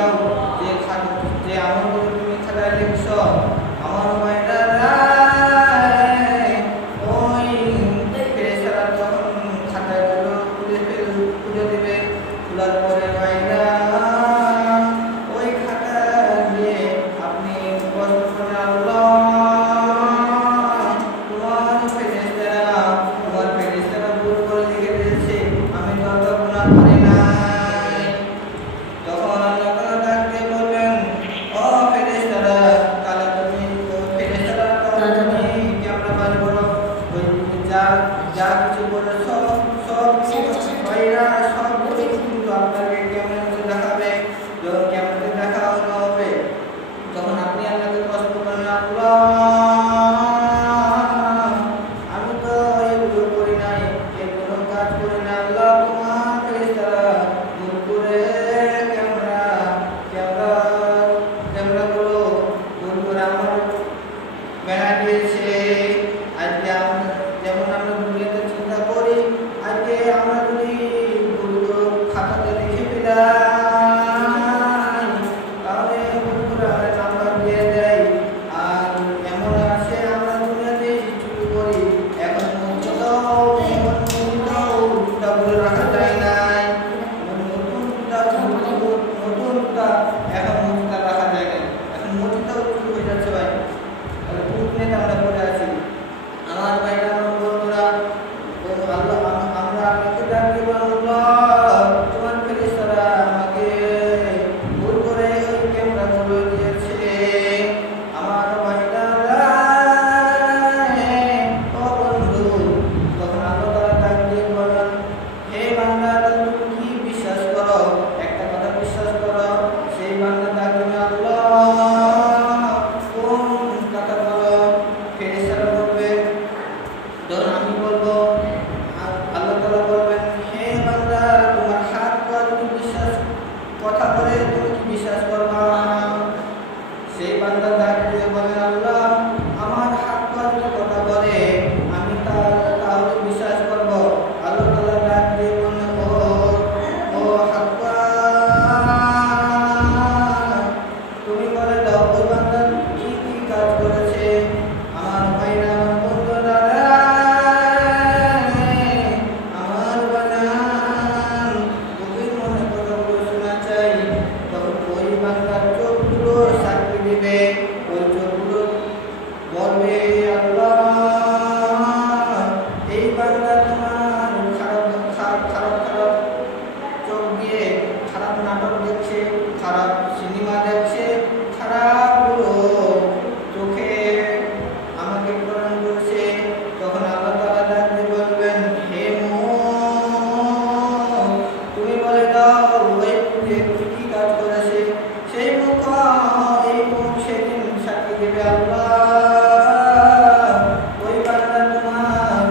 যাও, যে আমলগুলো তুমি খাতায় লিখছো আমার ভাইরা ওই ফেরেশতারা তখন খাতাগুলো খুলে দিবে। খোলার পরে ভাইরা ওই খাতা দিয়ে আপনি প্রশ্ন করেন, আল্লাহ তোমার ফেরেশতারা ভুল করে লিখে দিয়েছে, আমি তো অত গুনাহ করি নাই। তখন আল্লাহ তাআলা ডাক দিয়ে বলবেন, ও ফেরেশতারা, তাহলে তুমি তুমি কি আমরা পারবো না? ওই যা কিছু বলেছো সব ভাইরা সবগুলো কিন্তু আপনাকে কেমন দেখাবে। যখন কেমন দেখানো হবে তখন আপনি আল্লাহকে প্রশ্ন করেন, আল্লাহ আমি তো এগুলো করি নাই, এগুলো কাজ করি না। আল্লাহ তোমার ফেরেশতারা ভুল করে ক্যামেরাগুলো ভুল করে আমার ব্যানার দিয়েছে। আজকে যেমন আমরা দুনিয়াতে চিন্তা করি, আজকে আমরা যদি ভুলগুলো খাতাতে লিখে ফেলাই তাহলে ভুল করে আমরা নাম্বার দিয়ে দেয়। আর এমন আছে আমরা দুনিয়াতে চুরি করি, এখন মুদ্রা বলে রাখা যায় নাই, নতুনটা এখন মুদ্রা রাখা যায় না, এখন মুদ্রাও চুরি হয়ে যাচ্ছে ভাই। তাহলে ভুল নিয়ে আমরা পড়ে আছি। আমার ভাইরা আমার বন্ধুরা, আমরা আপনাকে ডাক দিব, আল্লাহ তোমার ফেরেশতারা আমাকে ভুল করে ওই ক্যামেরাগুলো দিয়েছে। আমার ভাইরা ও বন্ধু, তখন আল্লাহ তাআলা ডাক দিয়ে বলেন, হে বান্দা তুমি কি বিশ্বাস করো? একটা কথা বিশ্বাস করো। সেই বান্দা ডাক দিবে, আল্লাহ কোন কথা বলো? ফেরেশতারা বলবে, তখন আমি বলবো, আল্লাহ তাআলা বলবেন, হে বান্দা তোমার হাত পা তুমি বিশ্বাস কথা বলে তুমি কি বিশ্বাস করবা? সেই বান্দা ডাক দিয়ে বলে, আল্লাহ আমার হাত পা যদি কথা বলে আমি তাহলে বিশ্বাস করব। আল্লাহ তাআলা ডাক দিয়ে বলেন, ও হাত পা তুমি বলে দাও ওই বান্দা কি কি কাজ করেছে। আমার ভাইরা আমার বন্ধুরা আমার বানান গভীর মনে কথাগুলো শোনা চাই। তখন ওই বান্দার চোখগুলো সাক্ষী দিবে, ওই চোখগুলো বলবে, আল্লাহ এই বান্দা তোমার খারাপ চোখ দিয়ে খারাপ নাটক দেখছে, খারাপ সিনেমা দেখছে, খারাপগুলো চোখে আমাকে প্রেরণ করছে। তখন আল্লাহ তাআলা ডাক দিয়ে বলবেন, হে মুখ তুমি বলে দাও ওই মুখে তুমি কি কাজ করেছে। সেই মুখ এই মুখ সেদিন সাক্ষী দেবে, আল্লাহ ওই বান্দা তোমার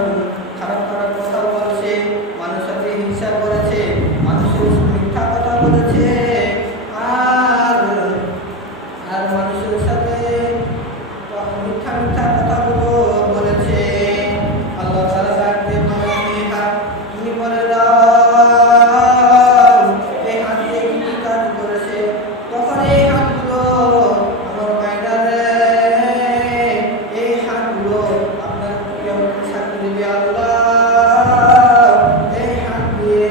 খারাপ কথা বলছে, মানুষের সাথে হিংসা করেছে, মানুষের মিথ্যা কথা বলেছে, আর মানুষের সাথে মিথ্যা কথাগুলো বলেছে। আল্লাহ তাআলা ডাক দিয়ে বলেন, তুমি বলে দাও এই হাত দিয়ে কি কি কাজ করেছে। তখন এই হাতগুলো আমার ভাইরা এই হাতগুলো আপনার কেমন সাক্ষী দিবে, আল্লাহ এই হাত দিয়ে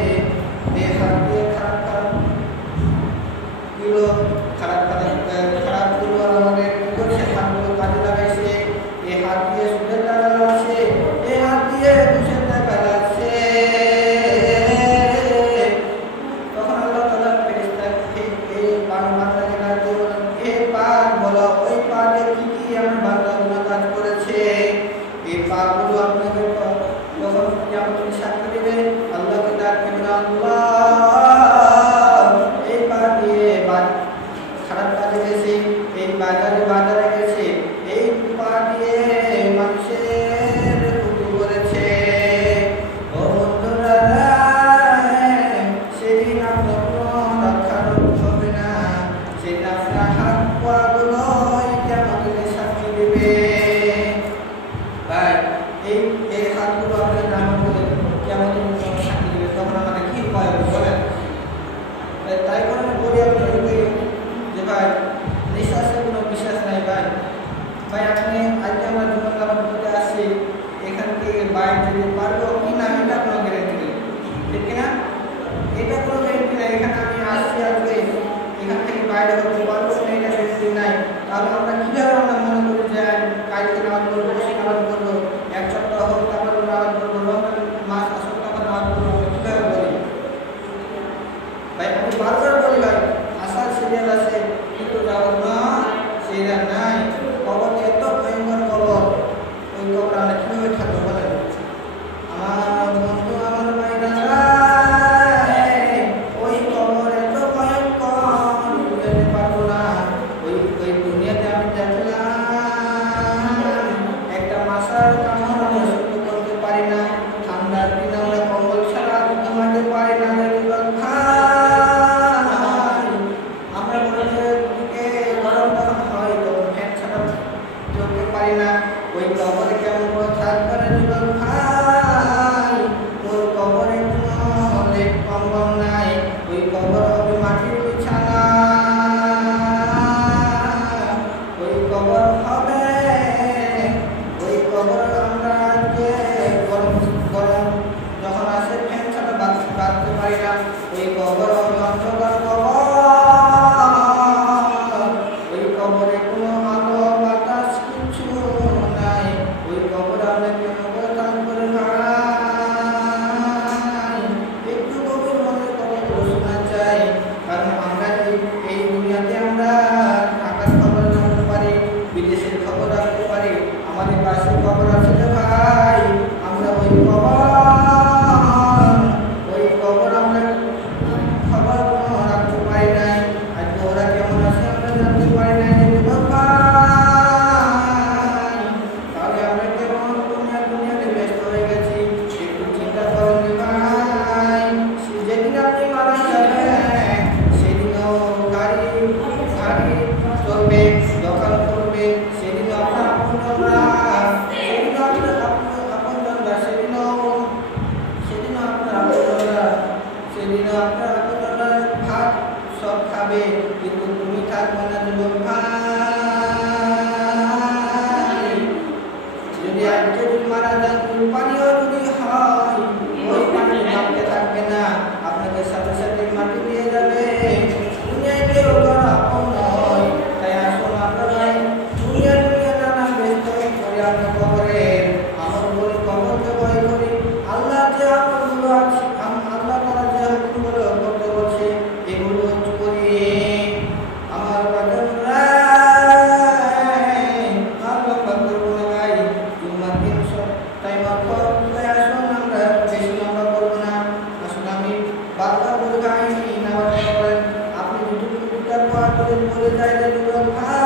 খারাপগুলো আমাদের করছে, হাতগুলো কাজে লাগাইছে, এই হাত দিয়ে সুদের টাকা লাগাচ্ছে, এই হাত দিয়ে ঘুষের টাকা লাগাচ্ছে। তখন আল্লাহ তাআলা ফেরেশতাকে এই বান্দাকে ডাক দিয়ে বলেন, হে পাক বলো ওই পাকে কি কি আমার বান্দাগুলো কাজ করেছে। এই পাকগুলো আপনাকে তখন কেমন সাক্ষী দেবে। আল্লাহকে ডাক দিবেন, আল্লাহ এই পা দিয়ে খারাপ কাজে গেছে, এই বাজারে গেছে, এই পা দিয়ে মানুষের ক্ষতি করেছে। ও বন্ধুরা সেদিন আপনার কোনো রক্ষা হবে না, সেদিন আপনার হাত পাগুলো কেমন সাক্ষী দেবে। ভাই এই হাতগুলো আপনার নাম করে কেমন সাক্ষী দেবে, তখন আমাদের কি হয় বলেন। তাই করে বলি আপনাদের মধ্যে আসছি, এখান থেকে বাইরে যেতে পারবো কি না এটা কোনো গ্যারেন্টি নেই, ঠিক কিনা? এটা কোনো গ্যারেন্টি নাই। এখানে আমি আসছি আজকে, এখান থেকে বাইরে হতে পারবো না, এটা গ্যারেন্টি নাই। তাহলে আমরা কিভাবে আমরা মনে করি যে কালকে নামাজ পড়বো, নামাজ পড়বো, এক সপ্তাহ হোক তারপর নামাজ পড়বো, রমজান মাস আসুক তারপর নামাজ পড়বো, কিভাবে বলি ভাই? আমি বারবার বলি ভাই, আসার সিরিয়াল আছে কিন্তু যাওয়ার না সিরিয়াল নাই। কবর এত ভয়ঙ্কর কবর, ওই কবর আমরা কিভাবে থাকবো বলেন? আমার বন্ধু আমার ভাইরা, ওই কবর এত ভয়ঙ্কর যেতে পারবো না। ওই ওই দুনিয়াতে আমি দেখলাম একটা মাসার কামড় আমরা সহ্য করতে পারি না, ঠান্ডার দিন আমরা কম্বল ছাড়া ঘুমাতে পারি না। আমরা দিকে গরম তখন হয়, তখন ফ্যান ছাড়া চলতে পারি না। ওই কবরে কেমন থাকবে না যুবক ভাই? ওই কবরে কোনো লেপ কম্বল নাই, ওই কবর হবে মাটির বিছানা, ওই কবর হবে, ওই কবর আমরা আজকে গরম গরম যখন আসে ফ্যান ছাড়া বাঁচতে পারি না। ওই কবর হবে অন্ধকার কবর, ওই কবরে কোনো আলো বাতাস কিছু নাই। ওই কবর আমরা কেন তার করে ভাই একটু গভীর মনে করে শোনা চাই। কারণ আমরা এই দুনিয়াতে আমরা ঢাকার খবর জানতে পারি, বিদেশের খবর রাখতে পারি, আমাদের পাশে খবর আছে রে ভাই। আমরা ওই খবর আমরা খবর রাখতে পারি নাই। আজকে ওরা কেমন আছে আমরা জানতে পারি নাই যে ভাই। তাহলে আমরা কেমন দুনিয়াতে ব্যস্ত হয়ে গেছি, একটু চিন্তা করেন রে ভাই। যেদিন আপনি মারা যাবেন সেদিনও গাড়ি চলবে, দোকান করবে, সেদিনও আপনার আপনজনরা, সেদিনও আপনার আপনজনরা, সেদিনও আপনার আপনজনরা ভাত সব খাবে, কিন্তু তুমি থাকবে না যুবক ভাই। যদি আজকে যদি মারা যান, পানিও যদি হয়, ওই পানি নামতে থাকবে না, আপনাকে সাথে সাথে মাটি দিয়ে যাবে। দুনিয়ায় কেউ কারো আপন নয়। তাই আসুন আমরা ভাই দুনিয়া নানা ব্যস্ত করে আমরা কবরের আমল বলি, কবরকে ভয় করি। আল্লাহ যে আমলগুলো আছে, আল্লাহ তারা যে হুকুমগুলো করতে বলছে এগুলো করি। আমার বাজানরা আর লম্বা করবো না ভাই, জুম্মার দিন টাইম পর আসুন আমরা বেশি লম্বা করবো না। আসুন আমি বারবার বলে ভাই নামাজ পড়েন, আপনি দুটো করে বলে যায় যে ভাই